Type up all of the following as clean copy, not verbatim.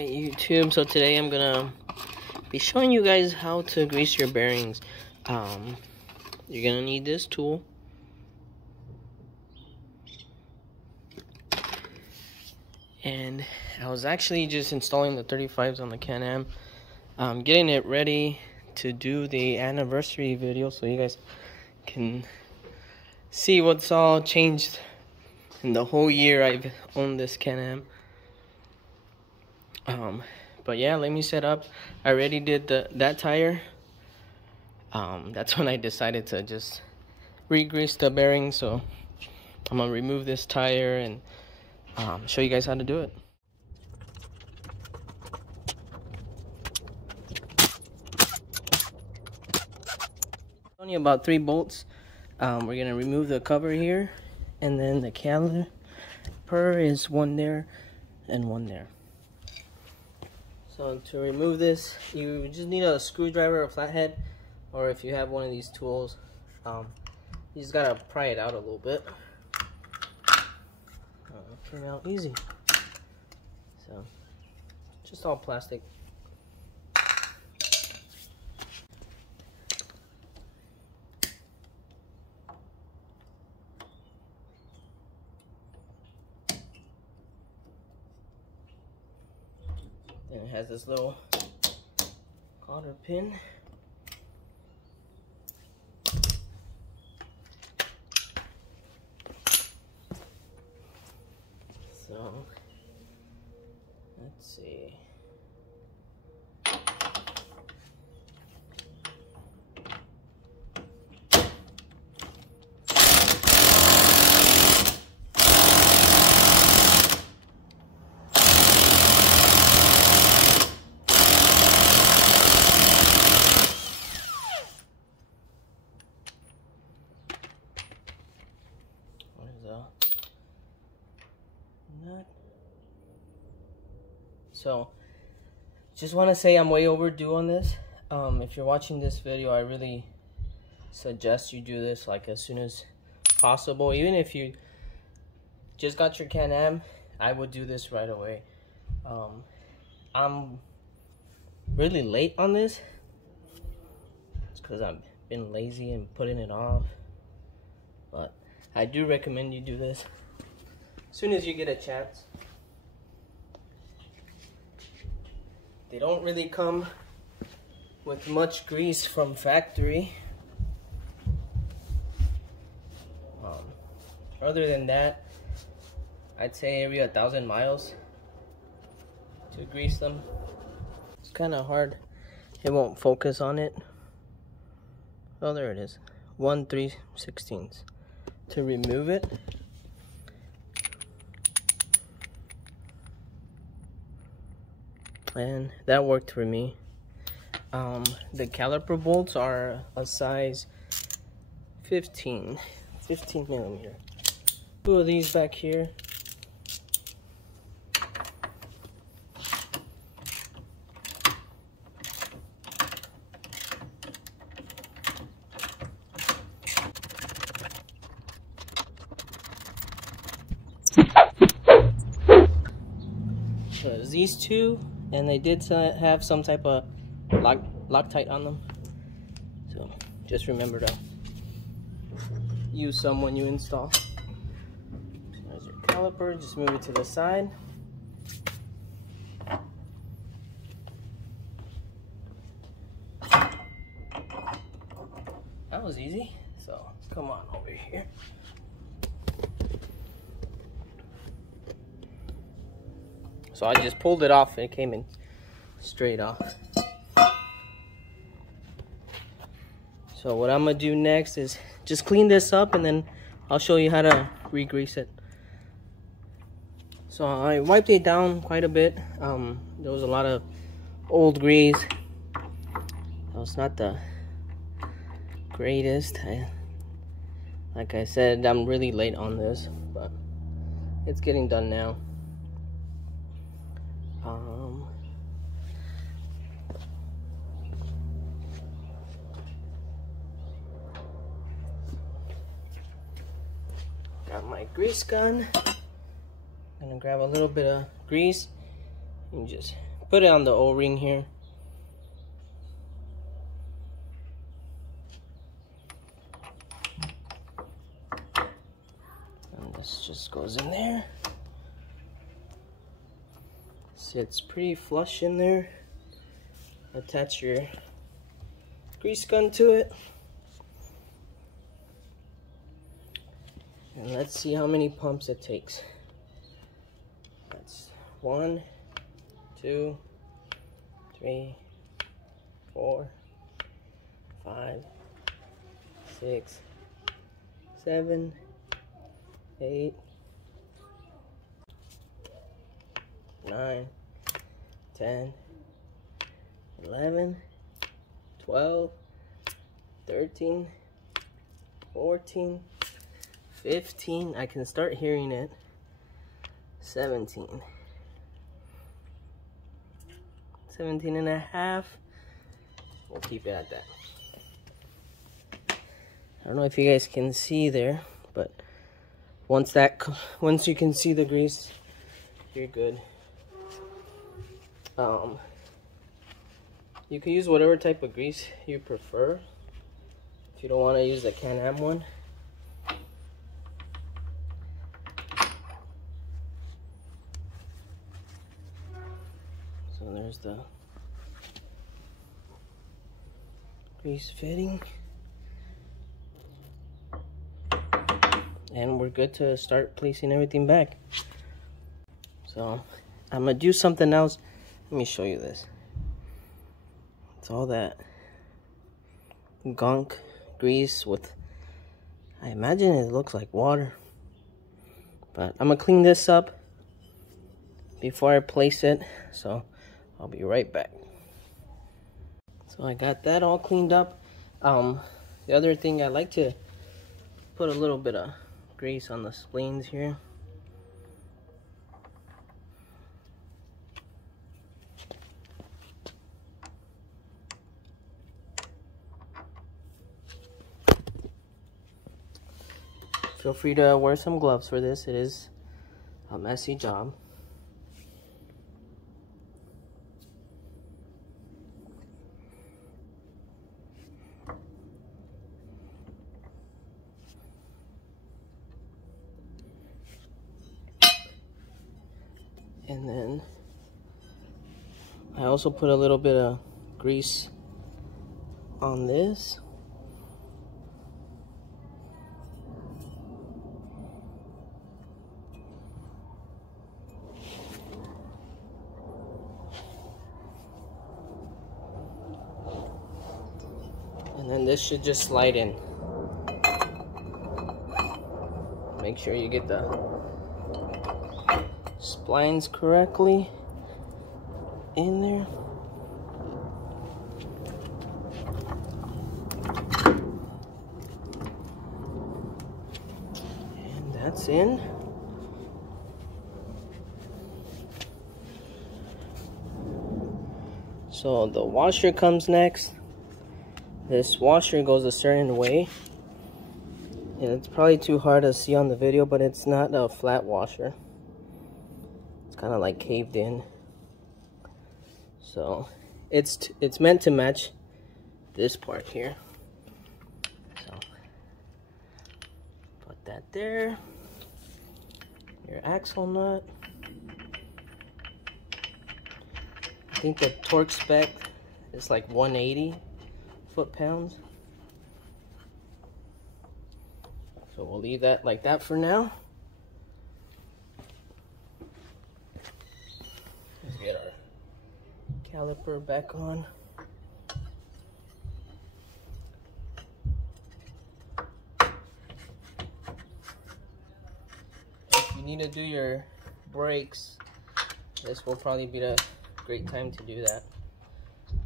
Alright YouTube, so today I'm gonna be showing you guys how to grease your bearings. You're gonna need this tool. And I was actually just installing the 35s on the Can-Am, getting it ready to do the anniversary video so you guys can see what's all changed in the whole year I've owned this Can-Am. But yeah, let me set up. I already did that tire. That's when I decided to just re-grease the bearing. So I'm gonna remove this tire and show you guys how to do it. Only about 3 bolts. We're gonna remove the cover here, and then the caliper is one there and one there. So to remove this, you just need a screwdriver or flathead, or if you have one of these tools, you just gotta pry it out a little bit. It came out easy. So, just all plastic. Then it has this little cotter pin. So, let's see. Nut. So, just want to say I'm way overdue on this. If you're watching this video, I really suggest you do this like as soon as possible. Even if you just got your Can-Am, I would do this right away. I'm really late on this. It's because I've been lazy and putting it off. But I do recommend you do this as soon as you get a chance. They don't really come with much grease from factory. Other than that, I'd say every 1,000 miles to grease them. It's kind of hard. It won't focus on it. Oh, there it is. 1 3/16 to remove it. And that worked for me. The caliper bolts are a size 15 millimeter. 2 of these back here. So these 2. And they did have some type of Loctite on them. So just remember to use some when you install. So there's your caliper. Just move it to the side. That was easy. So come on over here. So I just pulled it off and it came in straight off. So what I'm gonna do next is just clean this up, and then I'll show you how to re-grease it. So I wiped it down quite a bit. There was a lot of old grease. That was not the greatest. Like I said, I'm really late on this, but it's getting done now. Got my grease gun. I'm gonna grab a little bit of grease and just put it on the O-ring here. And this just goes in there. Sits pretty flush in there. Attach your grease gun to it. And let's see how many pumps it takes. That's 1, 2, 3, 4, 5, 6, 7, 8, 9, 10, 11, 12, 13, 14, 15, I can start hearing it, 17, 17 and a half, we'll keep it at that. I don't know if you guys can see there, but once you can see the grease, you're good. You can use whatever type of grease you prefer. If you don't want to use the Can-Am one. So there's the grease fitting. And we're good to start placing everything back. So I'm gonna do something else. Let me show you this. It's all that gunk grease with, I imagine it looks like water. But I'm gonna clean this up before I place it. So I'll be right back. So I got that all cleaned up. The other thing, I like to put a little bit of grease on the spleens here. Feel free to wear some gloves for this. It is a messy job. And then I also put a little bit of grease on this. And then this should just slide in. Make sure you get the splines correctly in there. And that's in. So the washer comes next. This washer goes a certain way. And it's probably too hard to see on the video, but it's not a flat washer. It's kind of like caved in. So it's meant to match this part here. So put that there. Your axle nut. I think the torque spec is like 180 foot-pounds. So we'll leave that like that for now. Let's get our caliper back on. If you need to do your brakes, this will probably be the great time to do that.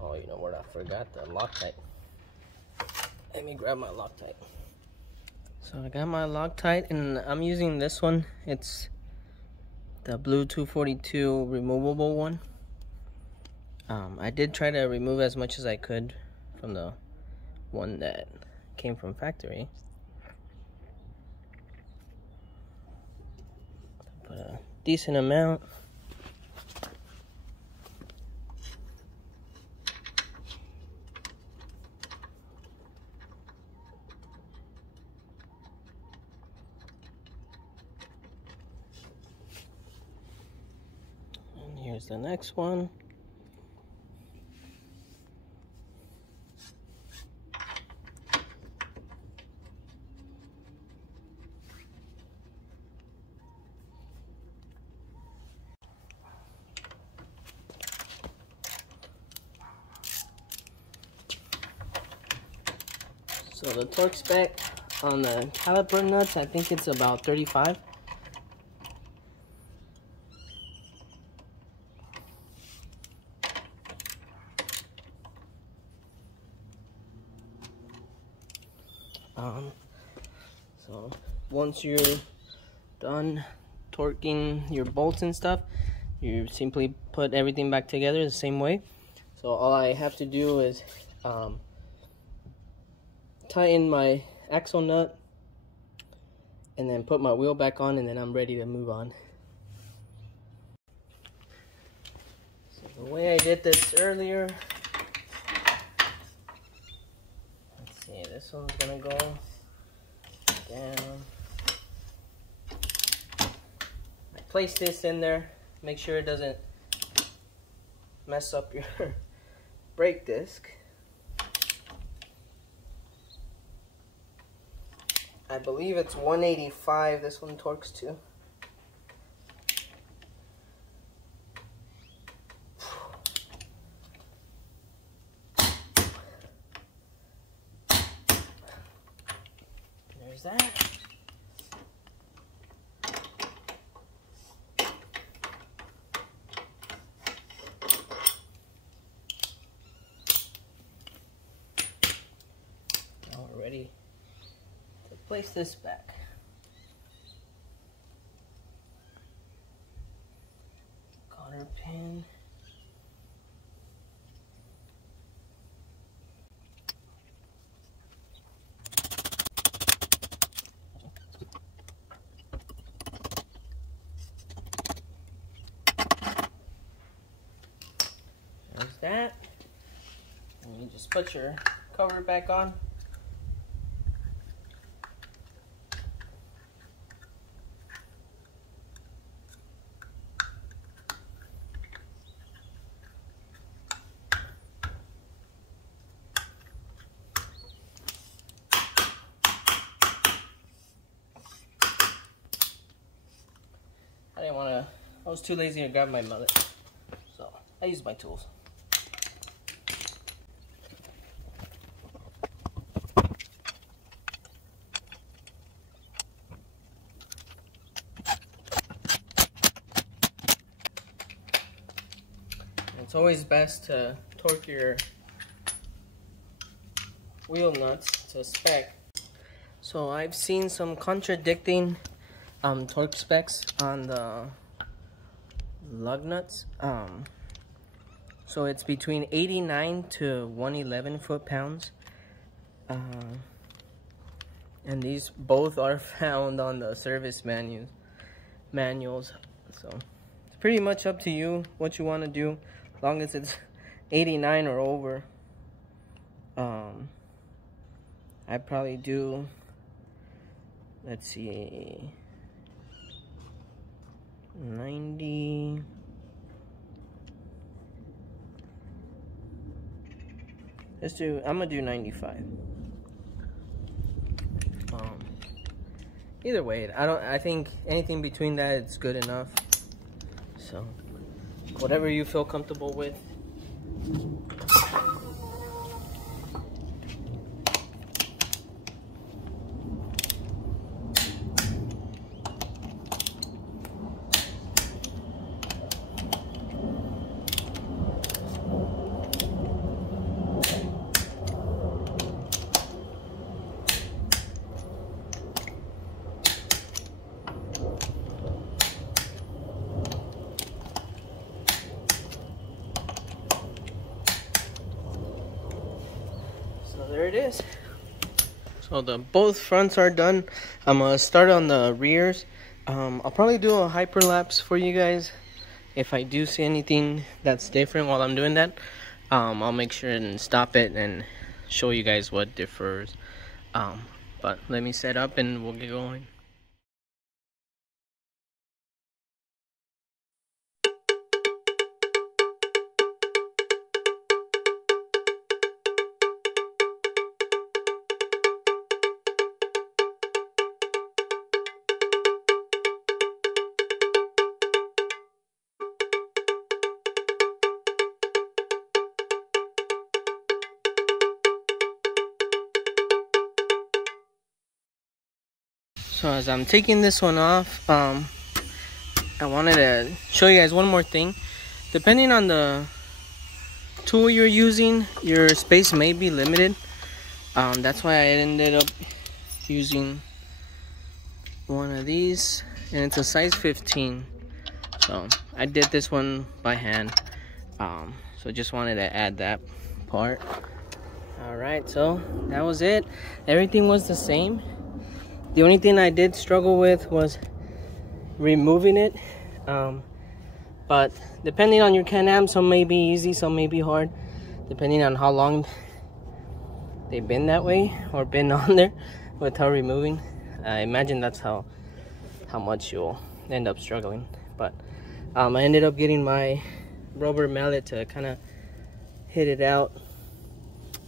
Oh, you know what? I forgot the Loctite. Let me grab my Loctite. So I got my Loctite, and I'm using this one. It's the blue 242 removable one. I did try to remove as much as I could from the one that came from factory. Put a decent amount. Here's the next one. So the torque spec on the caliper nuts, I think it's about 35. So once you're done torquing your bolts and stuff, you simply put everything back together the same way. So all I have to do is tighten my axle nut and then put my wheel back on, and then I'm ready to move on. So the way I did this earlier, let's see, this one's gonna go down. I place this in there, make sure it doesn't mess up your brake disc. I believe it's 185 this one torques to. There's that. Now we're ready to place this back. Cotter pin. There's that. And you just put your cover back on. I was too lazy to grab my mallet, so I used my tools. It's always best to torque your wheel nuts to spec. So I've seen some contradicting torque specs on the lug nuts. So it's between 89 to 111 foot-pounds. And these both are found on the service manuals. So it's pretty much up to you what you want to do, as long as it's 89 or over. I'd probably do, let's see, 90. I'm gonna do 95. Either way, I think anything between that, it's good enough. So whatever you feel comfortable with. There it is. So both fronts are done. I'm gonna start on the rears. I'll probably do a hyperlapse for you guys. If I do see anything that's different while I'm doing that, I'll make sure and stop it and show you guys what differs. But let me set up and we'll get going. So as I'm taking this one off, I wanted to show you guys one more thing. Depending on the tool you're using, your space may be limited. That's why I ended up using one of these, and it's a size 15. So I did this one by hand. So just wanted to add that part. Alright, so that was it. Everything was the same. The only thing I did struggle with was removing it. But depending on your Can-Am, some may be easy, some may be hard, depending on how long they've been that way or been on there without removing. I imagine that's how much you'll end up struggling. But I ended up getting my rubber mallet to kind of hit it out.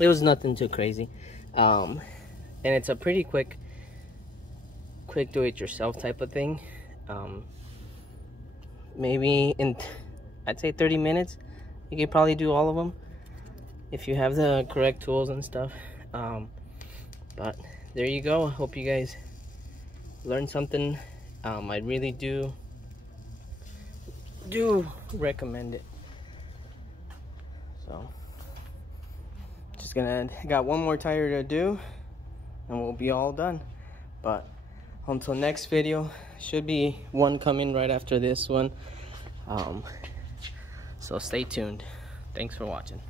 It was nothing too crazy, and it's a pretty quick do-it-yourself type of thing. Maybe in, I'd say 30 minutes you could probably do all of them if you have the correct tools and stuff. But there you go. I hope you guys learned something. I really do recommend it. So just got one more tire to do and we'll be all done. But until next video, should be one coming right after this one. So stay tuned. Thanks for watching.